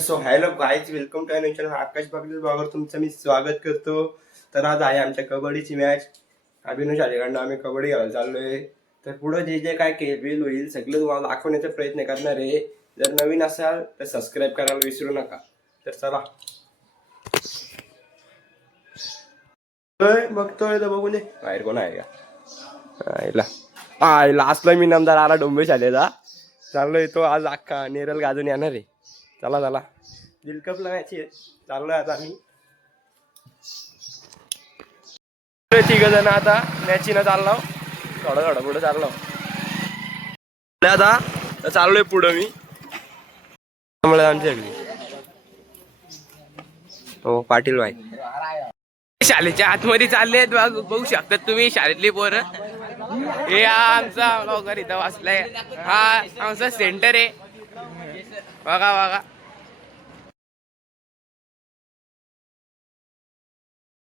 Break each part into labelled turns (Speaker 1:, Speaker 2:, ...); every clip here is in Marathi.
Speaker 1: So hello guys welcome to nation Akash Patil blogger. तुमचं मी स्वागत करतो. तर आज आहे आमच्या कबड्डीची मॅच अभिनव शाळेकडनं आम्ही कबड्डी घालायला चाललोय. तर पुढं जे जे काय केबिल होईल सगळं तुम्हाला दाखवण्याचा प्रयत्न करणार आहे. जर नवीन असाल तर सबस्क्राईब करायला विसरू नका. तर चला. बघतोय बघतोय तर बघू दे बाहेर कोण आहे का? आईला. हा असला मी नमदार आला डोंबे शालेचा चाललोय तो आज अख्खा नेरल गाजून येणार आहे. चला चला. दिलकपला मॅच आहे चाललोय आता आम्ही. तिघ जण आता मॅचीनं चाललो. थोडं थोडं पुढं चाललो. आता. चाललोय पुढं मी. त्यामुळे आमच्या हो पाटील भाई.
Speaker 2: शाळेच्या आतमध्ये चालले बघू. शकतात तुम्ही शाळेतली पोरं. हे आमचा लवकर इथं वाचलाय हा आमचा सेंटर आहे. बघा बघा.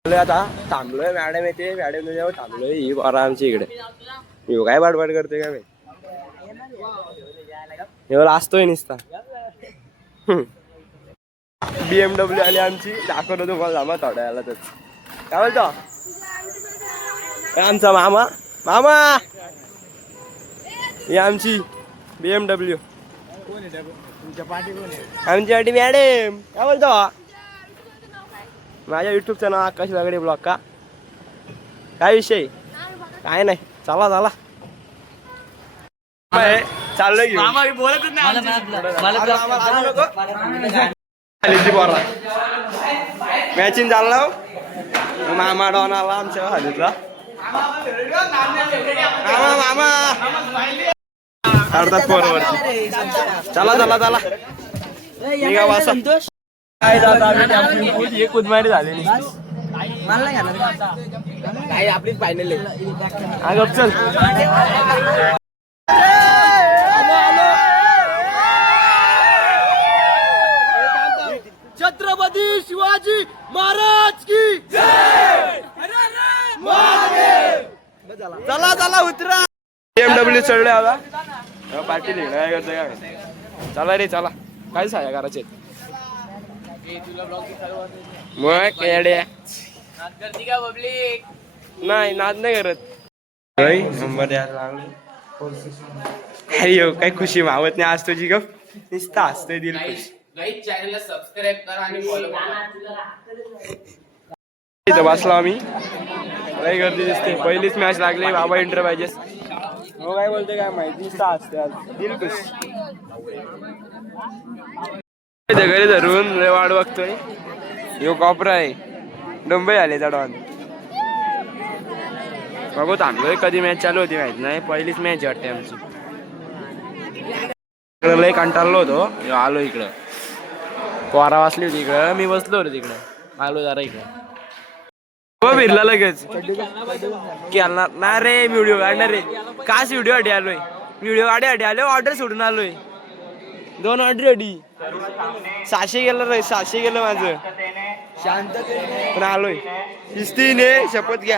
Speaker 1: आता. थांबलोय मॅडम येते मॅडम तुझ्यावर थांबलोय. ही बरं आमच्या इकडे. मी काय बाडबाड करते काय एवढा असतोय निसता. बीएमडब्ल्यू आली आमची. दाखवतो तुम्हाला थांबा थोड्या वेळाला तर. काय बोलतो? आमचा मामा. मामा! ही आमची बीएमडब्ल्यू आमची वाटी मॅडम. काय बोलतो? माझ्या युट्यूबचं नाव आकाश लगडे ब्लॉग का? काय विषय? काय नाही. चला चला. चाललोय.
Speaker 2: बोलतच नाही
Speaker 1: पोरा. मॅचिंग चाललो मामा डॉन आला आमच्या हालीतला मामा मामा. काढतात पोरावरती चला चला चला. निघा वासा. काय जात आम्ही आपली पूज ही कुदमारी झाली
Speaker 2: आपलीच फायनल
Speaker 1: अगं चल.
Speaker 2: छत्रपती शिवाजी महाराज की
Speaker 1: चला चला उतरा. बीएमडब्ल्यू चढले आता. पार्टी पाटील काय करतोय काय? चला रे चला. काय साया करायचे? मग येडे
Speaker 2: पब्लिक
Speaker 1: नाही नाद नाही करत. नंबर द्यायला लागले. अरे काय खुशी मावत नाही आज तुझी गप. नुसतं असतोय दिल
Speaker 2: चॅनलला सबस्क्राईब करा आणि फॉलो करा
Speaker 1: इथं बसलो आम्ही. लय गर्दी दिसते. पहिलीच मॅच लागली बाबा इंटर पाहिजे हो काय बोलते काय माहिती नुसतं असते आज. दिल खुशी घरी धरून लय वाट बघतोय. यो कॉपरा आहे. डोंबे झाले चढवान. बघू थांबलोय कधी मॅच चालू होती माहीत नाही पहिलीच मॅच वाटते आमची. इकडं लय कंटाळलो होतो. आलो इकडं. पोरा वाचली होती इकडं मी बसलो होतो तिकडं. आलो जरा इकडं. हो फिरला लगेच. केला ना रे व्हिडिओ काढणार रे. काच व्हिडिओ आधी आलोय. व्हिडिओ गाडी अडी आलोय ऑर्डर सोडून आलोय. दोन ऑर्डर अडी सहाशे गेलं रे सहाशे गेलं माझं. शांत पण आलोय. शिस्तीने शपथ घ्या.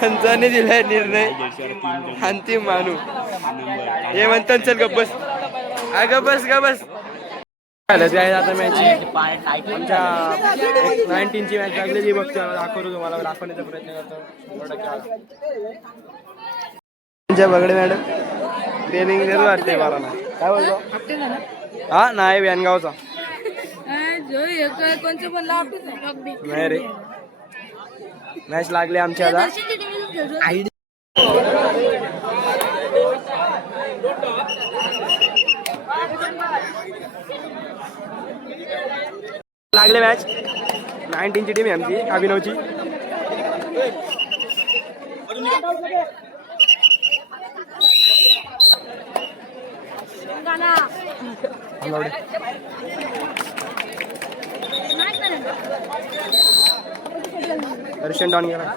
Speaker 1: पंचाने दिलाय निर्णय. अंतिम मानू. हे म्हणतात चल गप्पस बस. हा बस बस. आता मॅच आमच्या नाईन्टीनची मॅच लागली ती बघतो आता दाखवतो तुम्हाला दाखवण्याचा प्रयत्न करतो. त्यांच्या बगडे मॅडम ट्रेनिंग देतो वाटते मला. ना काय बोलतो? हा नाही व्यानगावचा नाही रे. मॅच लागली आमच्या आता. लागले मॅच नाईन्टीनची टीम आहे आमची अभिनवची दर्शन डॉन गेला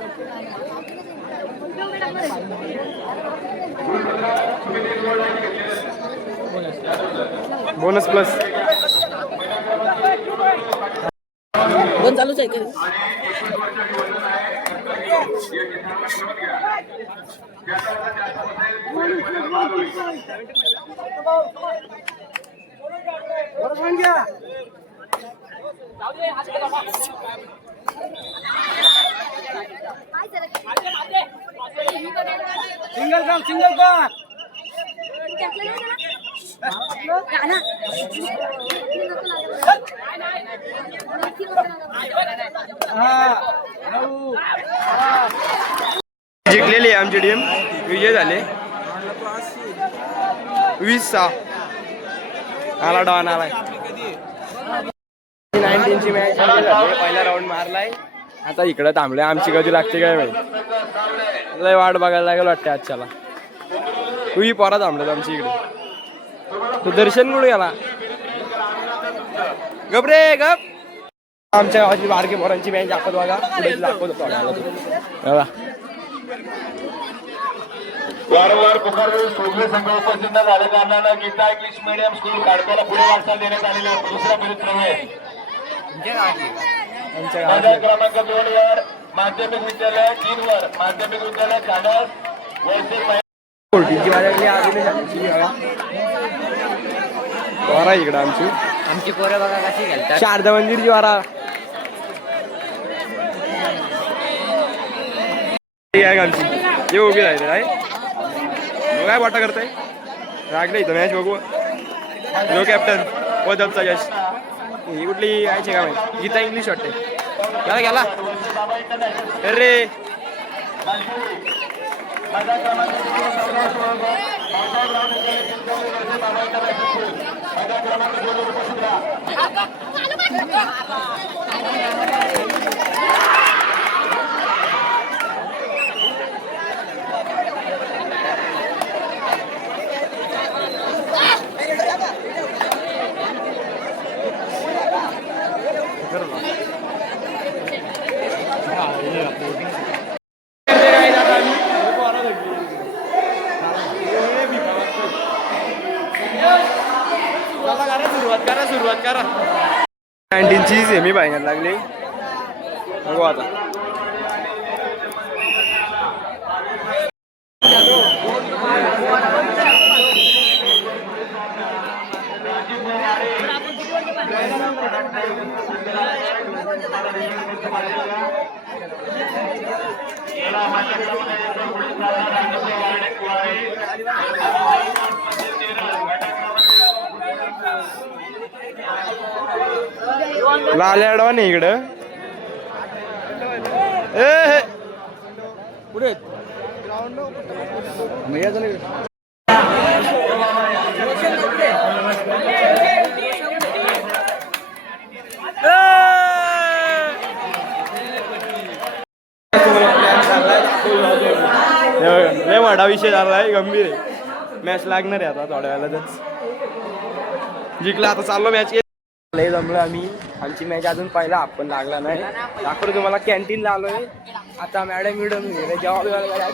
Speaker 1: बोनस प्लस
Speaker 3: दोन चालूच आहे का? Single come single come.
Speaker 1: जिंकलेली आहे आमची टीम विजय झाले. वीस सहा आला डॉन आलाय नाईन्टीनची मॅच पहिला राऊंड मारलाय. आता इकडे थांबले आमची कधी लागते काय माहिती? लय वाट बघायला लागेल वाटते आजच्याला. तूही पोरा थांबलेत आमची इकडे. तू दर्शन कुठे गेला. गप रे गप. आमच्या गावाची बारके पोरांची मॅच दाखवत बघा. पुढे दाखवतो. बघा
Speaker 4: वारंवार पुकारलेले सोगले संघ उपस्थित न झाले कारणानं गीता इंग्लिश मीडियम स्कूल काडप्याला पुढे वाटचाल देण्यात आलेली दुसरा विरुद्ध प्रवेश क्रमांक दोन वर माध्यमिक विद्यालय तीन वर माध्यमिक विद्यालय कानस वैसे
Speaker 1: कोर्टीची माझ्याकडे आधी नाही झाली बघा वारा इकडं आमची.
Speaker 2: आमची पोरं बघा कशी खेळतात.
Speaker 1: शारदा मंदिरची वारा. आमची. हे उभी राहिली काय काय वाटा करताय. रागले इथं मॅच बघू. जो कॅप्टन पदपचा यश. ही कुठली यायची का माहिती गीता इंग्लिश वाटते गेला गेला. अरे. सुरुवात करा सुरुवात करा नाईन्टीनची सेमी फायनल लागली बघू आता लाल्या अडवाणी इकडं. ए हे. पुढे लय मोठा विषय झालाय गंभीर आहे. मॅच लागणार आहे आता थोड्या वेळातच. जिंकला आता चाललो मॅच. लय जमलं आम्ही. आमची मॅच अजून पहिला आपण लागला नाही. दाखवलं तुम्हाला कॅन्टीनला आलोय. आता मॅडम मिडम जेव्हा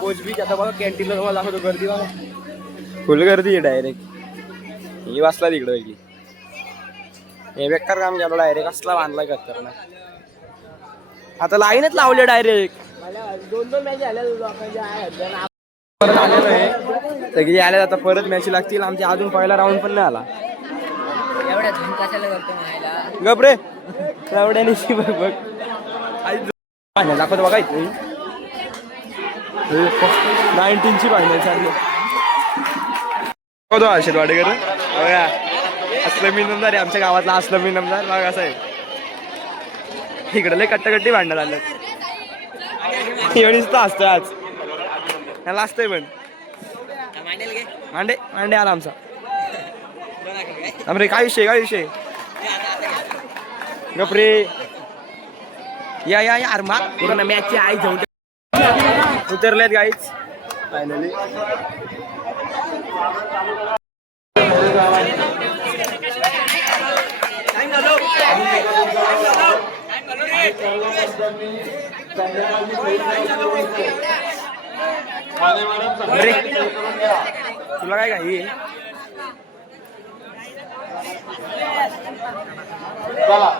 Speaker 1: कोच बीच आता बघा कॅन्टीनला तुम्हाला दाखवतो गर्दी बघा. फुल गर्दी आहे डायरेक्ट ही वाचला तिकडं की हे बेकार काम केलं डायरेक्ट असला बांधला करतात ना. आता लाईनच लावले डायरेक्ट दोन दोन मॅच झाल्या सगळी आता परत मॅच लागतील. आमच्या अजून पहिला राऊंड पण नाही आला.
Speaker 3: एवढ्या धूम कशाला करतो म्हणायला?
Speaker 1: गबरे एवढ्याने शी बघ बघ. फायनल दाखवत बघा इथे. नाईन्टीनची फायनल चालली बघतो हर्षद वाडेकर. बघा. असलमी नमदार आहे. आमच्या गावातला असलमी नमदार. बघा आहे इकडे लय कट्टाकट्टी भांडण आलं एवढीच तर असतोय आज. ह्याला असतंय पण. मांडे मांडे आला आमचा. अमरे काय विषय काय विषय? गपरे. या या या अरे मार. पूर्ण मॅचची आई जाऊन उतरलेत गाईच फायनली तुला काय घाई
Speaker 4: चला.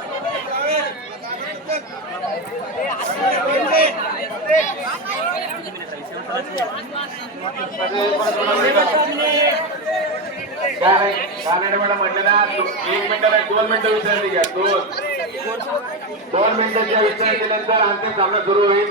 Speaker 4: मॅडम म्हटलं ना एक मिनिटाला दोन मिनिटं विश्रांती घ्या दोन. दोन मिनिटाच्या विश्रांतीनंतर अंतिम सामना सुरू होईल.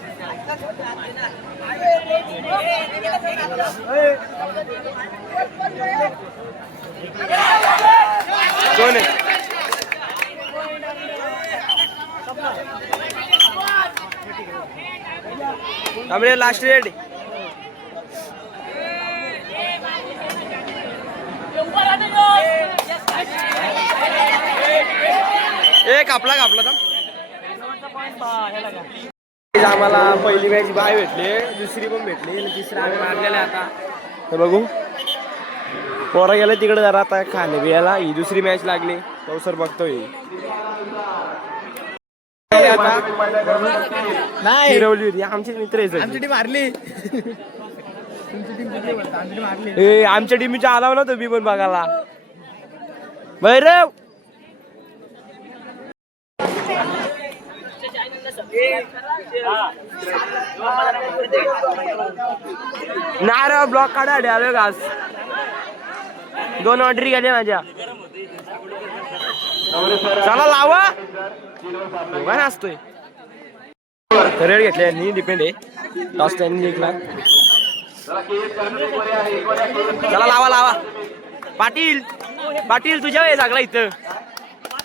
Speaker 1: दोन आहे? लास्ट रेड ए कापला कापला तर आम्हाला पहिली मॅच बाय भेटली दुसरी पण भेटली आणि तिसरी आम्ही मारलेला आता. तर बघू. पोरा गेला तिकडे जरा आता खाणे बियाला. ही दुसरी मॅच लागली. सर बघतोय. नाही. फिरवली होती. आमचे मित्र आहे आमची टीम आमच्या टीमच्या आला ना तुम्ही पण बघायला. भैरव! नारळ ब्लॉक काढा आलो घास. दोन ऑर्डरी गेले माझ्या. चला लावा. काय असतोय रेड घेतले यांनी डिपेंड आहे. टॉस त्यांनी जिंकला चला लावा लावा. पाटील पाटील तुझ्या वेळ लागला इथं.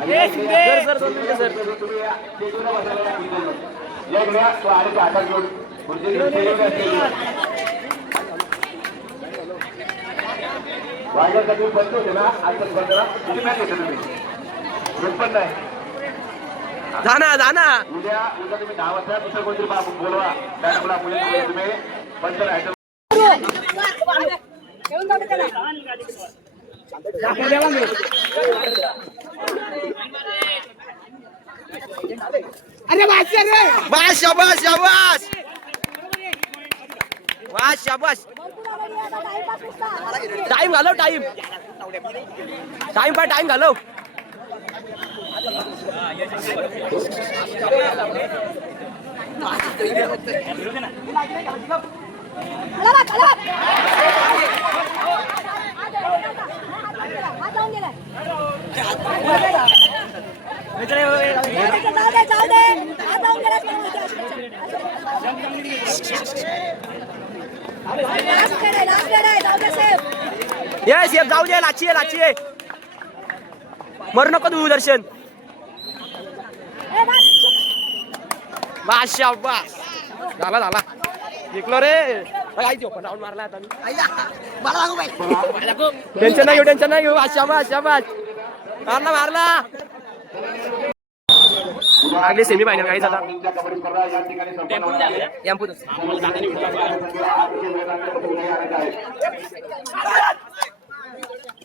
Speaker 1: सर सर दोन मिनिटं सर
Speaker 4: एक घ्या तो आणि तो हातात घेऊन पुढचे दिवस ते घेऊन असतील. वाघ्यासाठी बंद होते ना आज बंद ना किती मॅच घेते तुम्ही एक पण नाही
Speaker 1: जा ना जा ना
Speaker 4: उद्या उद्या तुम्ही दहा वाजता दुसरं कोणतरी बाबू बोलवा मॅडमला मुली मुली तुम्ही पंच राहायचं
Speaker 5: घेऊन जाऊ दे त्याला
Speaker 1: बस शाबास शाबास वास शाबास टाइम घालव टाइम टाइम पा टाइम घालव
Speaker 5: चला बा, ये बा. जाऊ दे आहे.
Speaker 1: येस येस जाऊ दे लाची आहे लाची आहे मरू नको तू दर्शन
Speaker 5: ए, बस.
Speaker 1: शाबास झाला झाला जिंकलो रे टेन्शन नाही घेऊ टेन्शन नाही घेऊ. बस शाबास शाबास मारला मारला. लागले सेमी फायनल काहीच आता.
Speaker 4: मुलींच्या कबड्डी स्पर्धा या ठिकाणी संपन्न होणार आहे.
Speaker 1: एम्पूतच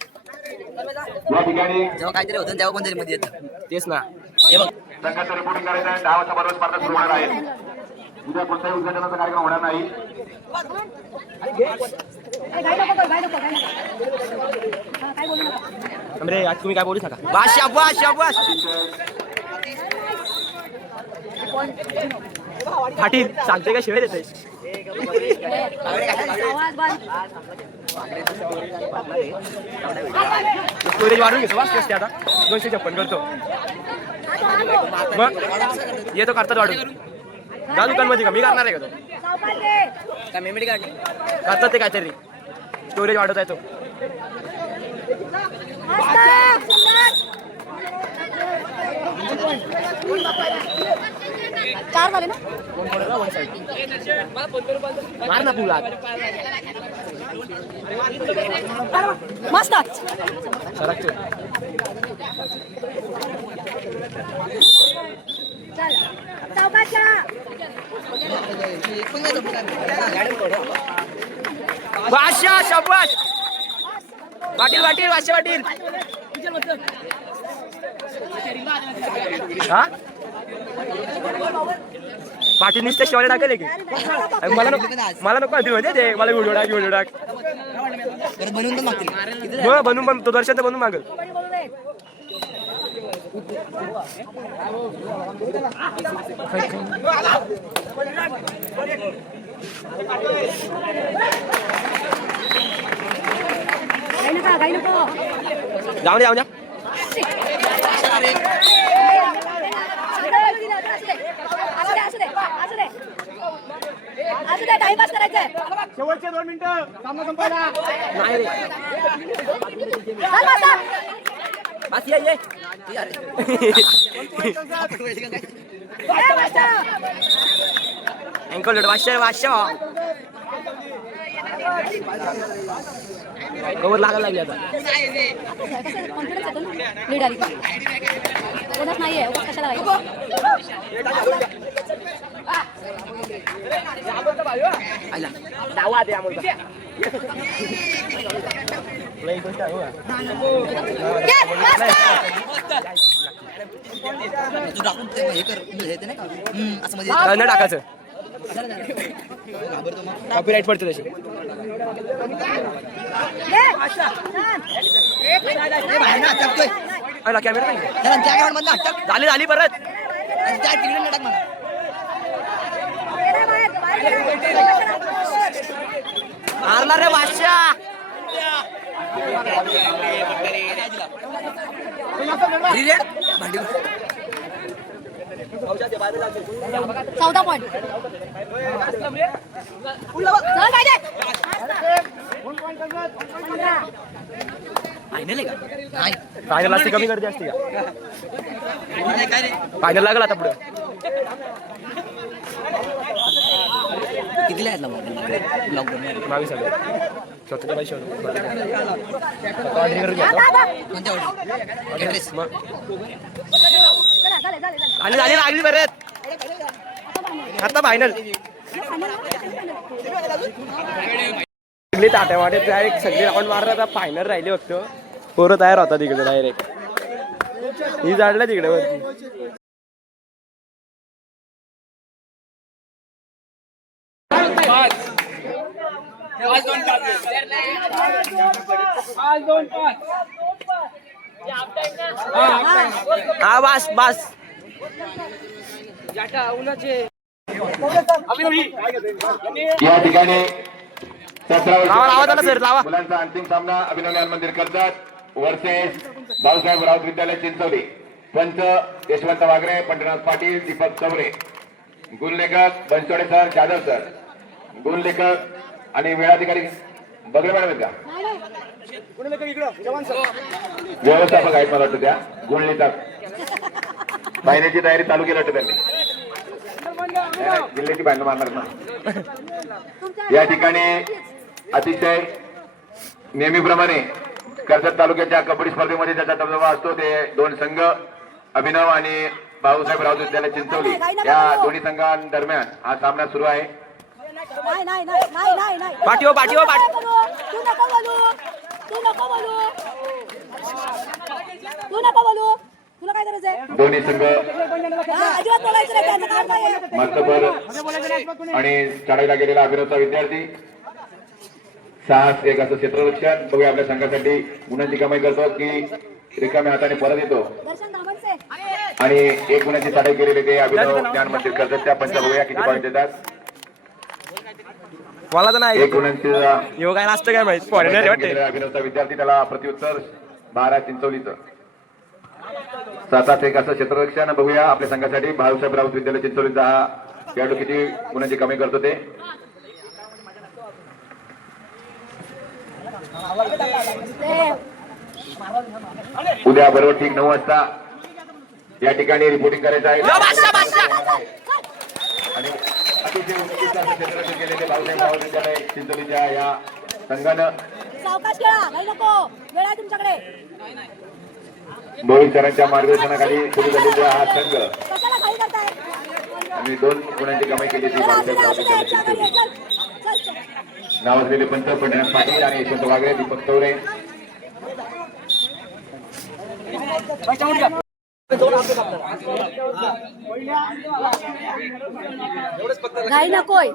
Speaker 4: या ठिकाणी
Speaker 3: जेव्हा काहीतरी होतं तेव्हा कोणतरी मध्ये येतं.
Speaker 1: तेच ना.
Speaker 3: हे बघ.
Speaker 4: संघाचं रिपोर्टिंग करायचं आहे. दहा वाजता बरोबर स्पर्धा सुरू होणार आहे. उद्या कोणताही उद्घाटनाचा कार्यक्रम होणार नाही.
Speaker 1: आज तुम्ही काय बोलू नका बस शाबास शाबास. पाटील सांगते का शिवाय देते स्टोरेज वाढून घेतो वाचते आता. दोनशे छप्पन करतो. मग येतो करतात वाढून. जा दुकानमध्ये का? मी करणार आहे का तो?
Speaker 3: Memory card?
Speaker 1: करतात ते काहीतरी. स्टोरेज वाढवत आहे तो.
Speaker 5: चार झाले ना
Speaker 1: मार ना पुला
Speaker 5: मस्त.
Speaker 1: सरकतो बादशाह शाबाश पाटील पाटील बादशाह पाटील. हा? पाटील नुसते शिवाय टाकेल की? मला नको मला नको पाटील म्हणजे ते मला व्हिडिओ टाक व्हिडिओ टाक.
Speaker 3: बनवून
Speaker 1: मग बनवून तो दर्शन तर बनवून मागल
Speaker 5: कबड्डी बोलू दे. काही नका काही नको
Speaker 1: जाऊ द्या जाऊ
Speaker 5: असू टाइमपास करायचंय
Speaker 1: शेवटचे दोन मिनिटं. सामना संपायला नाही रे बस ये ये अँकल वाशे वाशे कवर लागायला लागली आता
Speaker 5: कशाला राहायचं
Speaker 1: डावा दे आम्हाला लई गोष्ट आहे.
Speaker 5: Yes, मस्त!
Speaker 3: तू टाकून ते कर ते नाही. का हम्म, असं मध्ये
Speaker 1: अं, नाही टाकायचं
Speaker 3: घाबरतो मग
Speaker 1: कॉपीराईट पडते तशी कॅमेरा नाही झाली झाली परत.
Speaker 3: त्या तिकडे टाक मला
Speaker 1: मारला रे?
Speaker 3: भांडी
Speaker 5: चौदा पॉईंट.
Speaker 3: फायनल आहे का? नाही.
Speaker 1: फायनल असते कमी गर्दी असते का? फायनल लागल आता पुढे.
Speaker 3: कितीला आहेत लॉकडाऊन?
Speaker 1: बावीस हजार स्वतःच्या पैसे ऑर्डर
Speaker 3: कोणत्या ऑर्डर ॲड्रेस
Speaker 1: आणि झाली लागली परत आता फायनल ताट्या ताट्यावाटे डायरेक्ट सगळे राऊंड मारला आता फायनल राहिले फक्त. पोरं तयार होता तिकडे डायरेक्ट ही जाडलं तिकडे वरती. हा बस बस.
Speaker 4: या ठिकाणी सतरा
Speaker 1: लावा लावा त्याला सर लावा.
Speaker 4: मुलांचा अंतिम सामना अभिनव मंदिर करतात. वर्सेस भाऊसाहेब राऊत विद्यालय चिंचवली पंच यशवंत वागरे पंढरनाथ पाटील दीपक चौरे. गुणलेखक बनसोडे सर जाधव सर. गुणलेखक आणि वेळाधिकारी बगडे मॅडम आहेत का? व्यवस्थापक आहेत मला वाटतं त्या. गुणलेखक. बायनेची तयारी चालू केली वाटतं त्यांनी. जिल्ह्याची भांडण मारणार ना. या ठिकाणी अतिशय नेहमीप्रमाणे कर्जत तालुक्याच्या कबड्डी स्पर्धेमध्ये ज्याचा दबदबा असतो ते दोन संघ अभिनव आणि भाऊसाहेब राऊत विद्यालय चिंचवली या दोन्ही संघांदरम्यान हा सामना सुरू आहे.
Speaker 5: नाही नाही नाही नाही नाही नाही.
Speaker 1: पाठीवर, पाठीवर, पाठ-
Speaker 5: तू नको बोलू. तू नको बोलू. तू नको बोलू. तुला काय करायचंय
Speaker 4: दोन्ही संघ
Speaker 5: अजिबात बोलायचं नाही त्यांचं काम काय आहे?
Speaker 4: मास्तबर आणि शाळेला गेलेला अभिनवचा विद्यार्थी. साहस एक असं क्षेत्ररक्षण बघूया आपल्या संघासाठी. गुणांची कमाई करतो की रिकाम्या हाताने परत येतो. आणि एक गुणाची चढाई केलेली ते अभिनव ज्ञान मंदिर कर्जत त्या पंच बघूया किती पॉईंट देतात.
Speaker 1: मला तर नाही योग काय नसतं काय माहीत? फॉरेनर वाटते.
Speaker 4: विद्यार्थी त्याला प्रत्युत्तर बारा चिंचवलीचं सात आठ एक असं क्षेत्ररक्षण. बघूया आपल्या संघासाठी. भाऊसाहेब राऊत विद्यालय चिंचवलीचा हा खेळाडू किती गुणांची कमी करतो ते. उद्या बरोबर ठीक नऊ वाजता या ठिकाणी रिपोर्टिंग करायचं आहे. आणि अतिशय उत्कृष्ट असं क्षेत्ररक्षण केलेले भाऊसाहेब भाऊ विद्यालय चिंचोलीच्या या संघानं
Speaker 5: सावकाश खेळा काही नको. वेळ आहे तुमच्याकडे.
Speaker 4: मोहित सरांच्या मार्गदर्शनाखाली सुरू झालेला हा संघ.
Speaker 5: कशाला काही करताय?
Speaker 4: आणि दोन गुणांची कमाई केली ती भाऊसाहेब भाऊ विद्यालय चिंचोली. नाव असलेले पंत पंढरनाथ पाटील आणि यशवंत वागळे दीपक चौरे
Speaker 5: घाई नकोय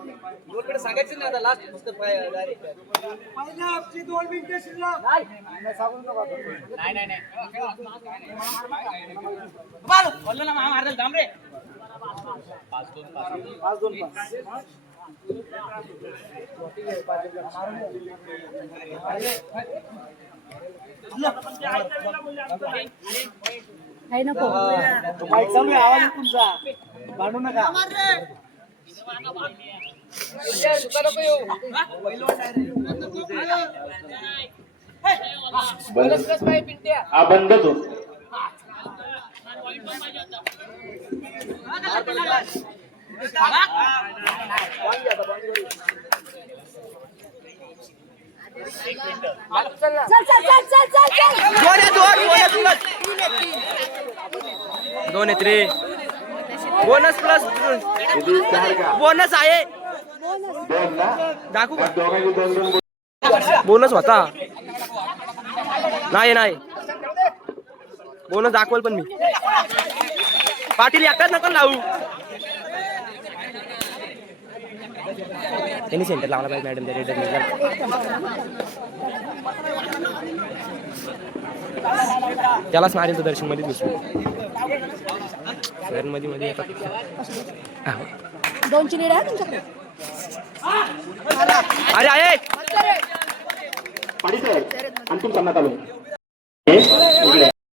Speaker 4: हा
Speaker 5: चल चल चल चल
Speaker 1: दोन रे बोनस प्लस
Speaker 4: किती चार का
Speaker 1: बोनस आहे
Speaker 4: दोन ना
Speaker 1: दाखवू का?
Speaker 4: दोघांनी दोन आहे थ्री
Speaker 1: बोनस प्लस बोनस आहे दाखवू बोनस होता नाही नाही बोनस दाखवल पण मी पाटील एकटाच नका लावू त्यांनी सेंटर लावला पाहिजे मॅडम त्या रेडर त्यालाच मारेल तो दर्शनमध्ये दुसरं मध्ये मध्ये येतात.
Speaker 5: दोनची लीड आहे तुमच्याकडे?
Speaker 1: अरे आहे
Speaker 4: अंतिम सामना चालू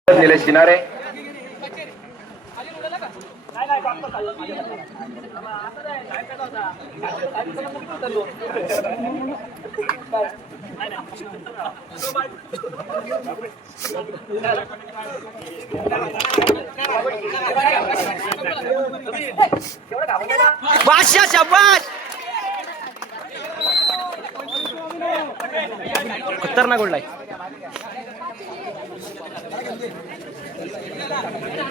Speaker 4: निलेश किनारे
Speaker 1: बादशाह शाबाश खतरनाक गोल्ड आहे.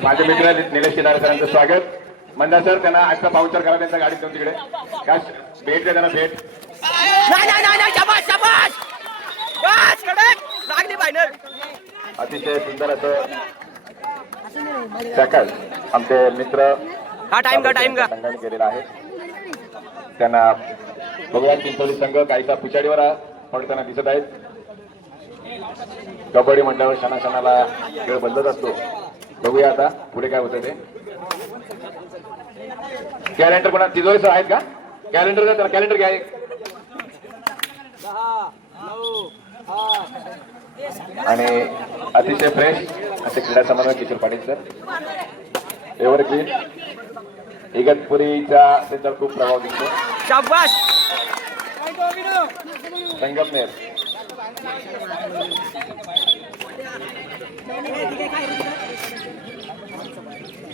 Speaker 4: माझे मित्र निलेश किनारे स्वागत. मंदा सर त्यांना आजचा पाहुणचार करा त्यांच्या गाडीत जाऊन तिकडे. काय भेट द्या त्यांना भेट. अतिशय सुंदर असं सकाळ आमचे मित्र
Speaker 1: हा टाइम का टाइम का
Speaker 4: संघाने केलेला आहे. त्यांना बघूया चिंचोली संघ काहीसा पिछाडीवर पडताना दिसत आहेत. कबड्डी म्हटल्यावर क्षणा क्षणाला खेळ बदलत असतो. बघूया आता पुढे काय होतं ते. कॅलेंडर कोणा तिजोरी सर आहेत का? कॅलेंडर त्याला कॅलेंडर घ्या. आणि अतिशय फ्रेश असे क्रीडा समन्वय Kishor Patil sir ever clean इगतपुरीचा त्यांच्यावर खूप प्रभाव दिसतो. संगमनेर.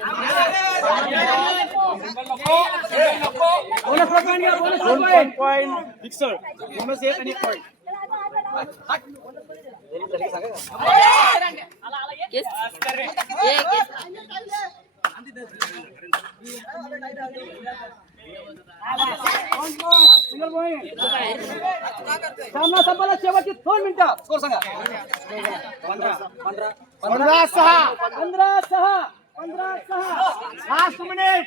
Speaker 1: रे टेन्शन नाही पॉईंट
Speaker 6: सामना संपला शेवटची दोन मिनिटं स्कोर सांगा पंधरा पंधरा पंधरा सहा पंधरा सहा पाच मिनिट.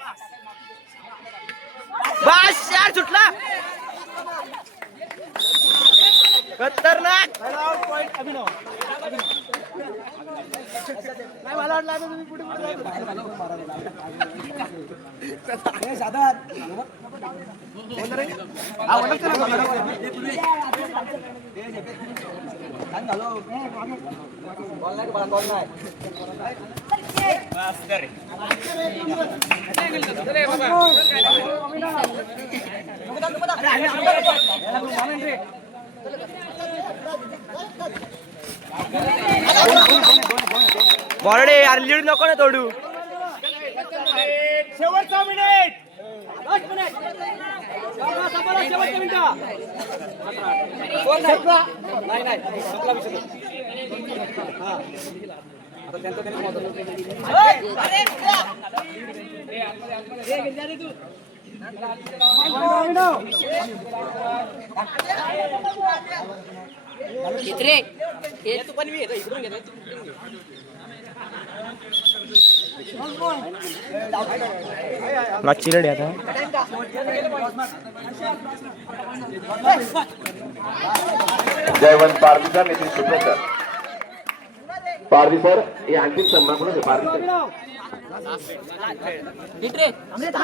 Speaker 1: सुटला. खतरनाक. पॉइंट अभिनव.
Speaker 2: नाही मला वाटलं आता तुम्ही पुढे पुढे जाता. साधा. बॉल नाही बॉल बॉल नाही.
Speaker 1: बॉर्डे यार लीड नको ना तोडू.
Speaker 2: शेवटचा मिनिट लास्ट मिनिट संपला, संपला, शेवटचा मिनिट संपला. नाही नाही. विषय हा. आता त्यांचं त्यांनी महत्त्व.
Speaker 1: मागची रेडी आता
Speaker 7: जयवंत पारधी सर नितीन शुक्ल सर पारधी सर हे अंतिम सन्मान म्हणून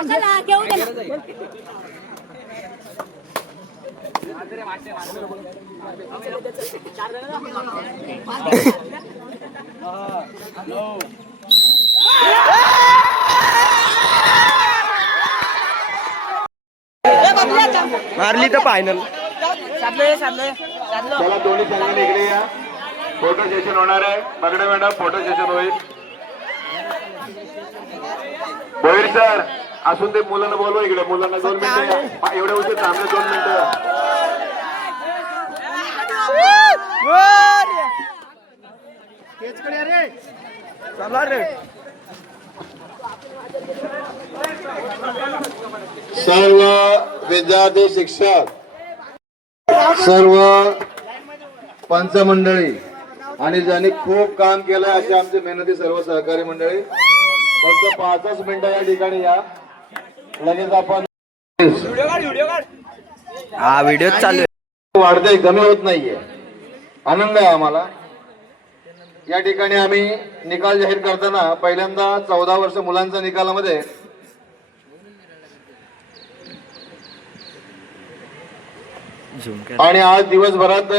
Speaker 5: चला घेऊ.
Speaker 1: मारली तर फायनल
Speaker 7: चला दोन्ही संघाने इकडे या. फोटो सेशन होणार आहे. बगडे मॅडम फोटो सेशन होईल. भोईर सर असून ते मुलांना बोलवा इकडे. मुलांना दोन मिनिटं एवढ्या हा, एवढे उशीर थांबले दोन मिनिटं.
Speaker 1: चला रे
Speaker 7: सर्व विद्यार्थी शिक्षक सर्व पंचमंडळी आणि ज्यांनी खूप काम केलंय अशी आमची मेहनती सर्व सहकारी मंडळी फक्त पाचच मिनिटं या ठिकाणी या. लगेच आपण
Speaker 1: हा व्हिडिओ चालू आहे
Speaker 7: वाढते कमी होत नाहीये. आनंद आहे आम्हाला. या ठिकाणी आम्ही निकाल जाहीर करताना पहिल्यांदा चौदा वर्ष मुलांच्या निकालामध्ये आणि आज दिवसभरात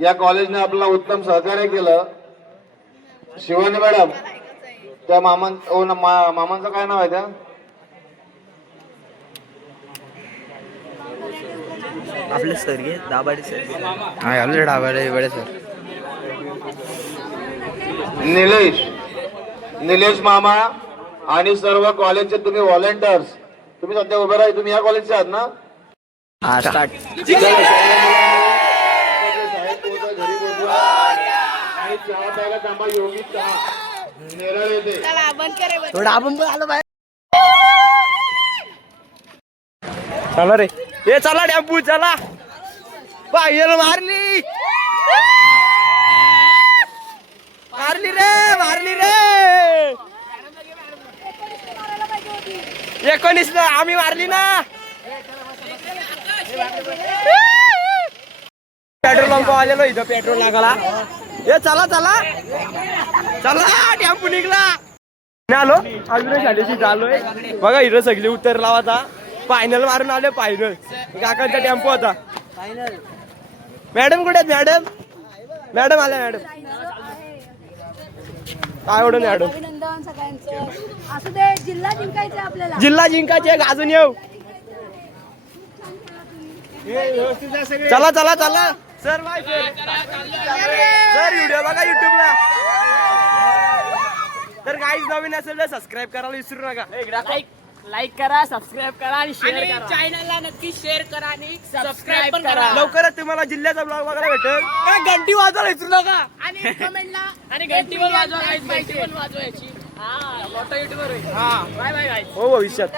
Speaker 7: या कॉलेजने आपल्याला उत्तम सहकार्य केलं. शिवानी मॅडम त्या मामां ओ ना- मा- मामांचं काय नाव आहे त्या?
Speaker 1: आपले सर घे दाबाडे सर हा आपले दाबाडे बडे सर
Speaker 7: निलेश निलेश मामा आणि सर्व कॉलेजचे तुम्ही व्हॉलेंटियर्स तुम्ही सध्या उभे राहा तुम्ही या कॉलेजचे आहात ना?
Speaker 1: हा स्टार्ट
Speaker 7: आणि चहा प्यायला थांबा योगी चहा नेरळ येते
Speaker 1: थोडं आपण पण आलो बाहेर. चला रे. हे चला डॅम्पू चला. पाहिजे मारली. मारली रे मारली रे. एकोणीस ना आम्ही मारली ना. पेट्रोल पंप आलेलो इथं पेट्रोल नाकाला. ए चला चला. चला टेम्पो निघला. आलो. अजून शाळेशी झालोय बघा हिरो सगळी उत्तर लावाचा फायनल मारून आले फायनल काकांचा टेम्पो होता. मॅडम कुठे आहेत मॅडम? मॅडम आल्या मॅडम. काय एवढं मॅडम?
Speaker 5: अभिनंदन सगळ्यांचं. असू दे जिल्हा जिंकायचा आपल्याला.
Speaker 1: जिल्हा जिंकायचे एक अजून येऊ. चला चला चला. सर बाय सर व्हिडिओ बघा युट्यूबला तर काहीच नवीन असेल तर सबस्क्राईब करायला विसरू नका.
Speaker 2: लाईक करा सबस्क्राईब करा आणि शेअर करा. चॅनलला नक्की शेअर करा आणि सबस्क्राईब पण करा.
Speaker 1: लवकरच तुम्हाला जिल्ह्याचा ब्लॉग बघायला भेटेल. घंटी वाजवायला विसरू नका.
Speaker 2: आणि कमेंटला आणि घंटी पण वाजवा घंटी पण वाजवायची. हा मोठा युट्यूबर होईल हा. बाय बाय बाय
Speaker 1: हो भविष्यात.